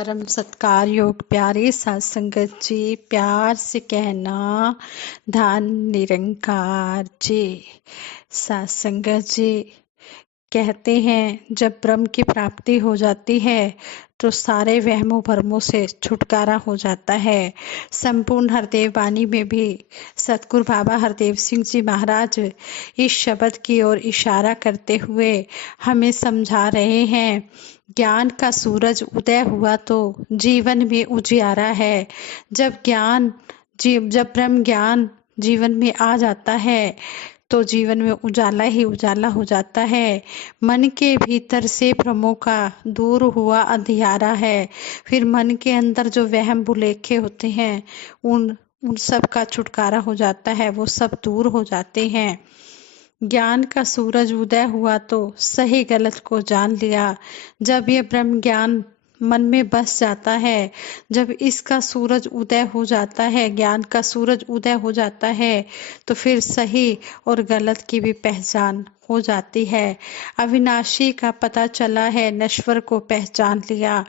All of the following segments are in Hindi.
परम सत्कार योग प्यारे साथ संगत जी, प्यार से कहना धन निरंकार जी। साथ संगत जी कहते हैं जब ब्रह्म की प्राप्ति हो जाती है तो सारे वहमों भरमों से छुटकारा हो जाता है। संपूर्ण हरदेव वाणी में भी सतगुरु बाबा हरदेव सिंह जी महाराज इस शब्द की ओर इशारा करते हुए हमें समझा रहे हैं, ज्ञान का सूरज उदय हुआ तो जीवन में उजियारा है। जब ब्रह्म ज्ञान जीवन में आ जाता है तो जीवन में उजाला ही उजाला हो जाता है। मन के भीतर से भ्रमों का दूर हुआ अंधियारा है। फिर मन के अंदर जो वहम भुलेखे होते हैं उन उन सब का छुटकारा हो जाता है, वो सब दूर हो जाते हैं। ज्ञान का सूरज उदय हुआ तो सही गलत को जान लिया। जब ये ब्रह्म ज्ञान मन में बस जाता है, जब इसका सूरज उदय हो जाता है, ज्ञान का सूरज उदय हो जाता है, तो फिर सही और गलत की भी पहचान हो जाती है। अविनाशी का पता चला है, नश्वर को पहचान लिया।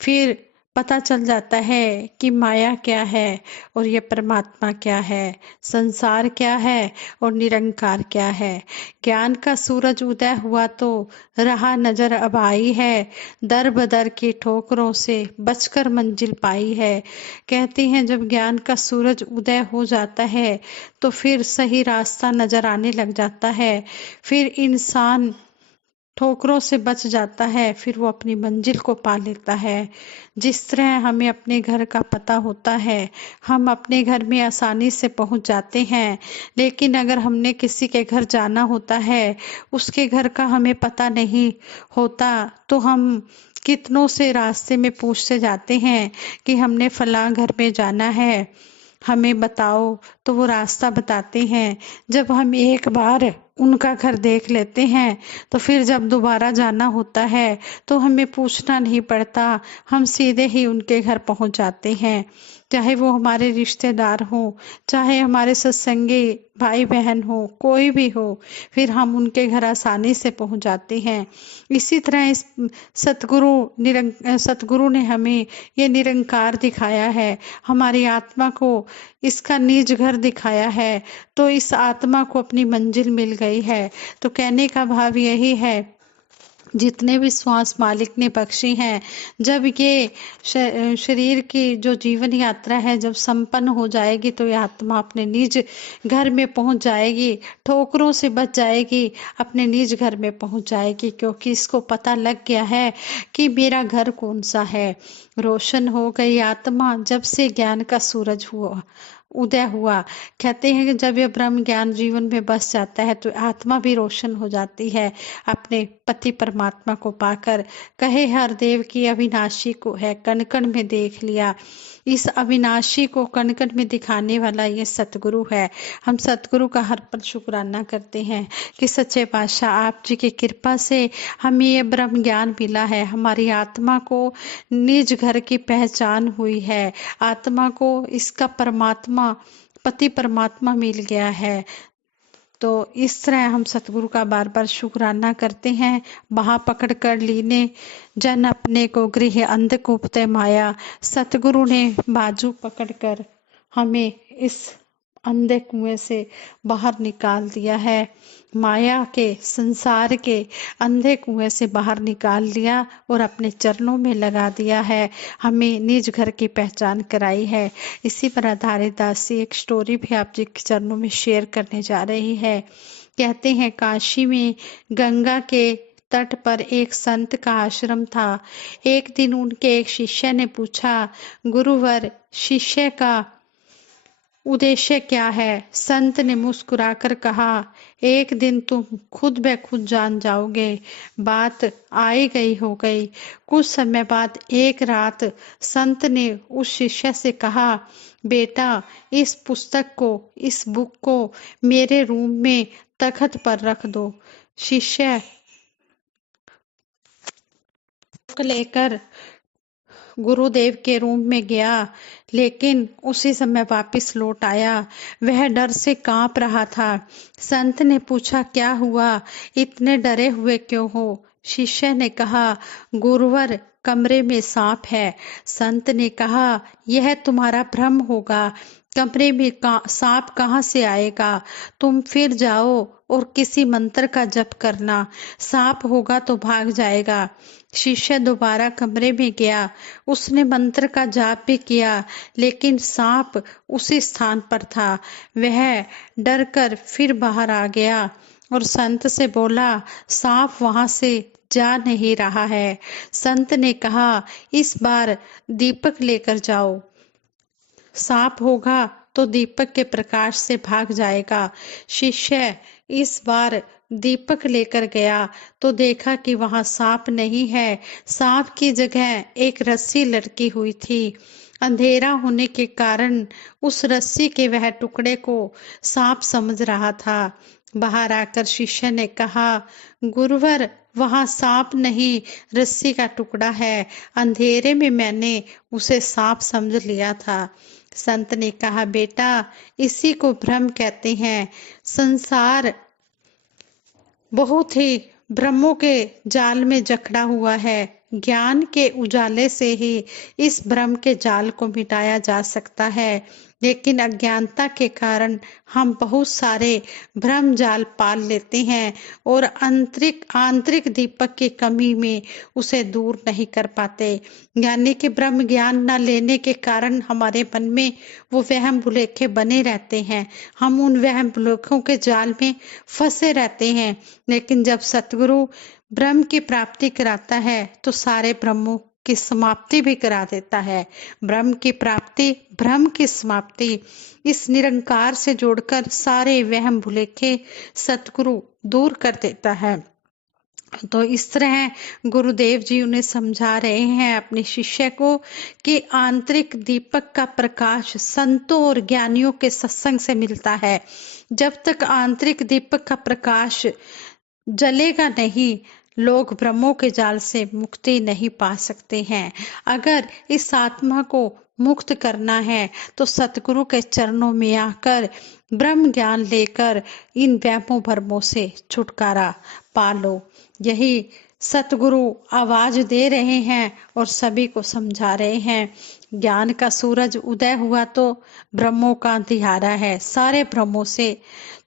फिर पता चल जाता है कि माया क्या है और ये परमात्मा क्या है, संसार क्या है और निरंकार क्या है। ज्ञान का सूरज उदय हुआ तो रहा नजर अब आई है, दर बदर की ठोकरों से बचकर मंजिल पाई है। कहते हैं जब ज्ञान का सूरज उदय हो जाता है तो फिर सही रास्ता नजर आने लग जाता है। फिर इंसान ठोकरों से बच जाता है, फिर वो अपनी मंजिल को पा लेता है। जिस तरह हमें अपने घर का पता होता है, हम अपने घर में आसानी से पहुंच जाते हैं, लेकिन अगर हमने किसी के घर जाना होता है, उसके घर का हमें पता नहीं होता, तो हम कितनों से रास्ते में पूछते जाते हैं कि हमने फलां घर में जाना है, हमें बताओ, तो वो रास्ता बताते हैं। जब हम एक बार उनका घर देख लेते हैं तो फिर जब दोबारा जाना होता है तो हमें पूछना नहीं पड़ता, हम सीधे ही उनके घर पहुंच जाते हैं। चाहे वो हमारे रिश्तेदार हो, चाहे हमारे सत्संगी भाई बहन हो, कोई भी हो, फिर हम उनके घर आसानी से पहुंच जाते हैं। इसी तरह इस सतगुरु ने हमें ये निरंकार दिखाया है, हमारी आत्मा को इसका निज घर दिखाया है, तो इस आत्मा को अपनी मंजिल मिल गई है। तो कहने का भाव यही है, जितने भी श्वास मालिक ने बख्शी हैं, जब ये शरीर की जो जीवन यात्रा है जब संपन्न हो जाएगी तो ये आत्मा अपने निज घर में पहुंच जाएगी, ठोकरों से बच जाएगी, अपने निज घर में पहुंच जाएगी, क्योंकि इसको पता लग गया है कि मेरा घर कौन सा है। रोशन हो गई आत्मा जब से ज्ञान का सूरज हुआ उदय हुआ। कहते हैं कि जब ये ब्रह्म ज्ञान जीवन में बस जाता है तो आत्मा भी रोशन हो जाती है अपने पति परमात्मा को पाकर। कहे हर देव की अविनाशी को है कण कण में देख लिया। इस अविनाशी को कण कण में दिखाने वाला ये सतगुरु है। हम सतगुरु का हर पल शुक्राना करते हैं कि सच्चे पातशाह आप जी की कृपा से हमें ये ब्रह्म ज्ञान मिला है, हमारी आत्मा को निज घर की पहचान हुई है, आत्मा को इसका परमात्मा पति परमात्मा मिल गया है। तो इस तरह हम सतगुरु का बार बार शुक्राना करते हैं। बाह पकड़ कर लीने जन अपने को गृह अंधकूपते माया। सतगुरु ने बाजू पकड़कर हमें इस अंधे कुएं से बाहर निकाल दिया है, माया के संसार के अंधे कुएं से बाहर निकाल लिया और अपने चरणों में लगा दिया है, हमें निज घर की पहचान कराई है। इसी पर आधारित दासी एक स्टोरी भी आप जी के चरणों में शेयर करने जा रही है। कहते हैं काशी में गंगा के तट पर एक संत का आश्रम था। एक दिन उनके एक शिष्य ने पूछा, गुरुवर शिष्य का उद्देश्य क्या है? संत ने मुस्कुराकर कहा, एक दिन तुम खुद ब खुद जान जाओगे, बात आई गई हो गई। कुछ समय बाद एक रात संत ने उस शिष्य से कहा, बेटा इस पुस्तक को, इस बुक को मेरे रूम में तख्त पर रख दो। शिष्य लेकर गुरुदेव के रूम में गया, लेकिन उसी समय वापस लौट आया। वह डर से कांप रहा था। संत ने पूछा, क्या हुआ, इतने डरे हुए क्यों हो? शिष्य ने कहा, गुरुवर कमरे में सांप है। संत ने कहा, यह तुम्हारा भ्रम होगा, कमरे में सांप कहाँ से आएगा? तुम फिर जाओ और किसी मंत्र का जप करना, सांप होगा तो भाग जाएगा। शिष्य दोबारा कमरे में गया, उसने मंत्र का जाप भी किया, लेकिन सांप उसी स्थान पर था। वह डर कर फिर बाहर आ गया और संत से बोला, सांप वहां से जा नहीं रहा है। संत ने कहा, इस बार दीपक लेकर जाओ, सांप होगा तो दीपक के प्रकाश से भाग जाएगा। शिष्य इस बार दीपक लेकर गया तो देखा कि वहां सांप नहीं है, सांप की जगह एक रस्सी लटकी हुई थी। अंधेरा होने के कारण उस रस्सी के वह टुकड़े को सांप समझ रहा था। बाहर आकर शिष्य ने कहा, गुरुवर वहां सांप नहीं, रस्सी का टुकड़ा है, अंधेरे में मैंने उसे सांप समझ लिया था। संत ने कहा, बेटा इसी को भ्रम कहते हैं। संसार बहुत ही भ्रमों के जाल में जकड़ा हुआ है। ज्ञान के उजाले से ही इस भ्रम के जाल को मिटाया जा सकता है, लेकिन अज्ञानता के कारण हम बहुत सारे भ्रम जाल पाल लेते हैं और आंतरिक दीपक की कमी में उसे दूर नहीं कर पाते। यानी कि ब्रह्म ज्ञान न लेने के कारण हमारे मन में वो वहम भुलेखे बने रहते हैं, हम उन वहम भुलेखों के जाल में फंसे रहते हैं। लेकिन जब सतगुरु ब्रह्म की प्राप्ति कराता है तो सारे ब्रह्मों की समाप्ति भी करा देता है। ब्रह्म की प्राप्ति, ब्रह्म की समाप्ति, इस निरंकार से जोड़कर सारे वहम भुलेखे सतगुरु दूर कर देता है। तो इस तरह गुरुदेव जी उन्हें समझा रहे हैं अपने शिष्य को कि आंतरिक दीपक का प्रकाश संतों और ज्ञानियों के सत्संग से मिलता है। जब तक आंतरिक दीपक का प्रकाश जलेगा नहीं, लोग भ्रमों के जाल से मुक्ति नहीं पा सकते हैं। अगर इस आत्मा को मुक्त करना है तो सतगुरु के चरणों में आकर ब्रह्म ज्ञान लेकर इन वहमों भ्रमों से छुटकारा पा लो। यही सतगुरु आवाज दे रहे हैं और सभी को समझा रहे हैं। ज्ञान का सूरज उदय हुआ तो ब्रह्मों का अंधियारा है, सारे ब्रह्मों से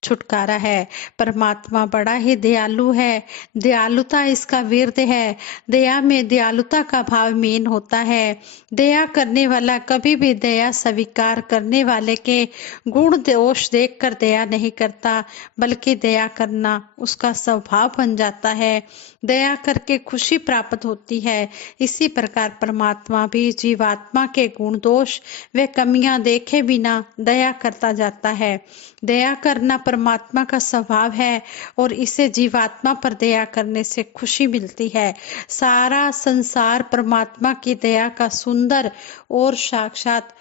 छुटकारा है। परमात्मा बड़ा ही दयालु है, दयालुता इसका विरद है। दया में दयालुता का भाव मीन होता है। दया करने वाला कभी भी दया स्वीकार करने वाले के गुण दोष देखकर दया नहीं करता, बल्कि दया करना उसका स्वभाव बन जाता है। दया करके खुशी प्राप्त होती है। इसी प्रकार परमात्मा भी जीवात्मा के गुण दोष व कमियां देखे बिना दया करता जाता है। दया करना परमात्मा का स्वभाव है और इसे जीवात्मा पर दया करने से खुशी मिलती है। सारा संसार परमात्मा की दया का सुंदर और साक्षात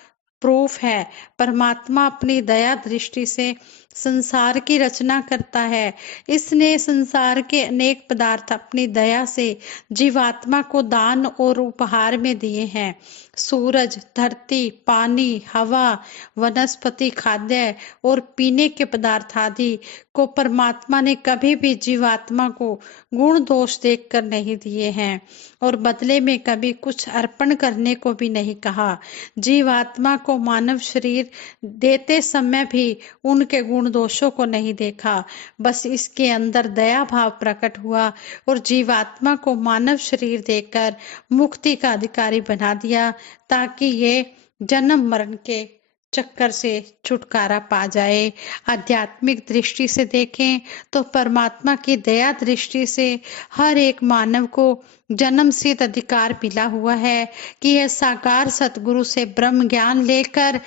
प्रूफ है। परमात्मा अपनी दया दृष्टि से संसार की रचना करता है। इसने संसार के अनेक पदार्थ अपनी दया से जीवात्मा को दान और उपहार में दिए हैं। सूरज, धरती, पानी, हवा, वनस्पति, खाद्य और पीने के पदार्थ आदि को परमात्मा ने कभी भी जीवात्मा को गुण दोष देखकर नहीं दिए हैं और बदले में कभी कुछ अर्पण करने को भी नहीं कहा। जीवात्मा को मानव शरीर देते समय भी उनके गुण दोषों को नहीं देखा, बस इसके अंदर दया भाव प्रकट हुआ और जीवात्मा को मानव शरीर देकर मुक्ति का अधिकारी बना दिया, ताकि ये जन्म मरण के चक्कर से छुटकारा पा जाए। आध्यात्मिक दृष्टि से देखें तो परमात्मा की दया दृष्टि से हर एक मानव को जन्म सिद्ध अधिकार मिला हुआ है कि यह साकार सतगुरु से ब्रह्म ज्ञान लेकर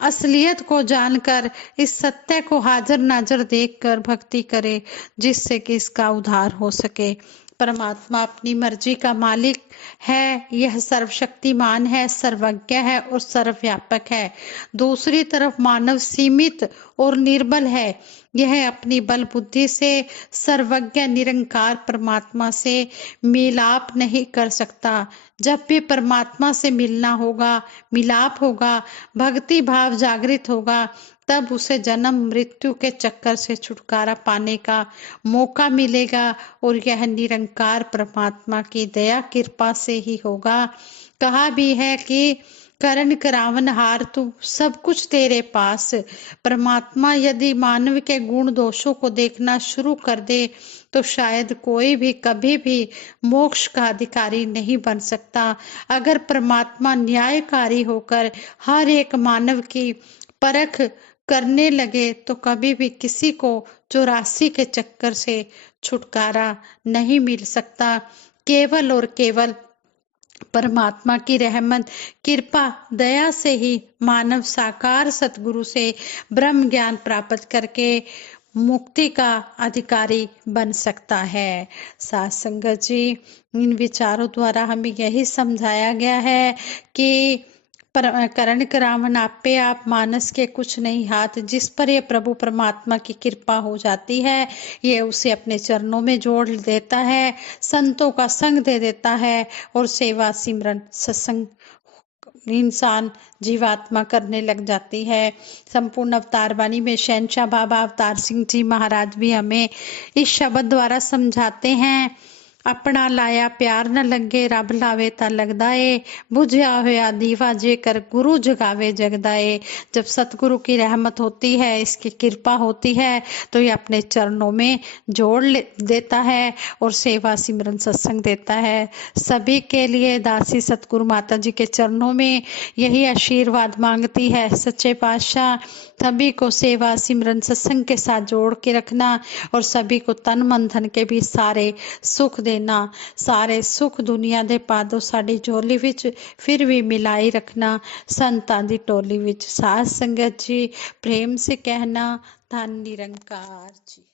असलियत को जानकर इस सत्य को हाजिर नाजर देखकर भक्ति करे, जिससे कि इसका उद्धार हो सके। परमात्मा अपनी मर्जी का मालिक है, यह सर्वशक्तिमान है, सर्वज्ञ है और सर्वव्यापक है। दूसरी तरफ मानव सीमित और निर्बल है, यह अपनी बल बुद्धि से सर्वज्ञ निरंकार परमात्मा से मिलाप नहीं कर सकता। जब भी परमात्मा से मिलना होगा, मिलाप होगा, भक्ति भाव जागृत होगा, तब उसे जन्म मृत्यु के चक्कर से छुटकारा पाने का मौका मिलेगा और यह निरंकार परमात्मा की दया कृपा से ही होगा। कहा भी है कि करण करावन हार तू सब कुछ तेरे पास। परमात्मा यदि मानव के गुण दोषों को देखना शुरू कर दे तो शायद कोई भी कभी भी मोक्ष का अधिकारी नहीं बन सकता। अगर परमात्मा न्यायकारी होकर हर एक मानव की परख करने लगे तो कभी भी किसी को 84 के चक्कर से छुटकारा नहीं मिल सकता। केवल और केवल परमात्मा की रहमत कृपा दया से ही मानव साकार सतगुरु से ब्रह्म ज्ञान प्राप्त करके मुक्ति का अधिकारी बन सकता है। साथ संगत जी, इन विचारों द्वारा हमें यही समझाया गया है कि करण करावन आपे आप मानस के कुछ नहीं हाथ। जिस पर ये प्रभु परमात्मा की कृपा हो जाती है, ये उसे अपने चरणों में जोड़ देता है, संतों का संग दे देता है और सेवा सिमरन सत्संग इंसान जीवात्मा करने लग जाती है। संपूर्ण अवतार वाणी में शहंशाह बाबा अवतार सिंह जी महाराज भी हमें इस शब्द द्वारा समझाते हैं, अपना लाया प्यार न लगे रब लावे ता लगदा ए, बुझया होया दीवा जेकर गुरु जगावे जगदा ए। जब सतगुरु की रहमत होती है, इसकी कृपा होती है, तो ये अपने चरणों में जोड़ देता है और सेवा सिमरन सत्संग देता है। सभी के लिए दासी सतगुरु माता जी के चरणों में यही आशीर्वाद मांगती है, सच्चे पातशाह सभी को सेवा सिमरन सत्संग के साथ जोड़ के रखना और सभी को तन मन धन के भी सारे सुख देना। सारे सुख दुनिया दे पादो साड़ी झोली विच फिर भी मिलाई रखना संतां दी टोली विच। साध संगत जी, प्रेम से कहना धन निरंकार जी।